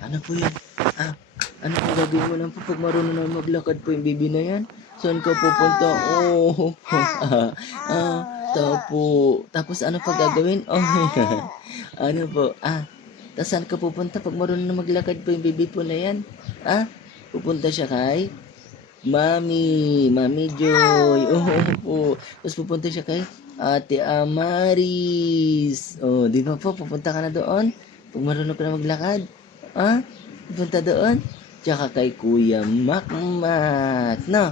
Ano po yan? Ah, ano po gagawin mo lang po pag marunong na maglakad po yung baby na yan? Saan ka pupunta? Oh, tapo. Tapos ano pa gagawin? Oh, ano po? Tapos saan ka pupunta pag marunong na maglakad po yung baby po na yan? Pupunta siya kay Mami Joy. Oo po. Tapos pupunta siya kay Ate Amaris. Oh, di ba po? Pupunta ka na doon? Pag marunong ka na maglakad? Pupunta doon? Tsaka kay Kuya Makmak, no?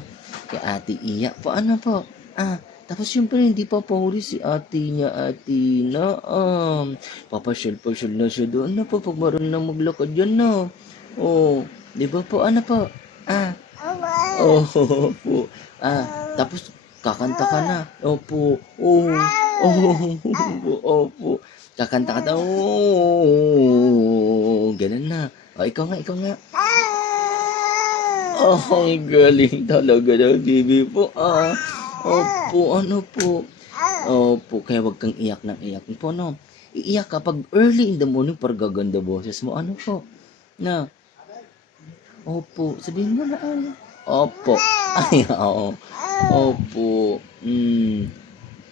Kay Ate Iya po, ano po? Tapos syempre hindi pa pahuli si ate niya, ate na, papasyal-pasyal na siya doon na po pag marunong na maglakad yan, no? Oh, di ba po, ano po? Opo. Tapos kakanta ka na. Opo. Opo. Kakanta ka daw. Ganun na. Ikaw nga, ikaw nga. Ang galing talaga ng baby po. Opo, ano po. Opo, kaya wag kang iyak ng iyak po, no? Iiyak ka pag early in the morning para gaganda boses mo. Ano po? Na, opo, sabihin mo na ano. Opo. Ay, oo. Opo.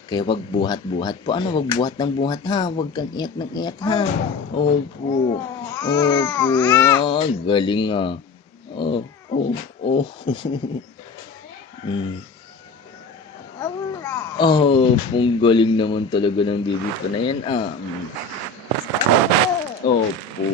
Kaya wag buhat-buhat po. Ano, wag buhat ng buhat ha. Wag kang iyak ng iyak ha. Opo. Opo. Galing ah. Oh, oh, oh. mm. Pong galing naman talaga ng baby ko na yan. Opo.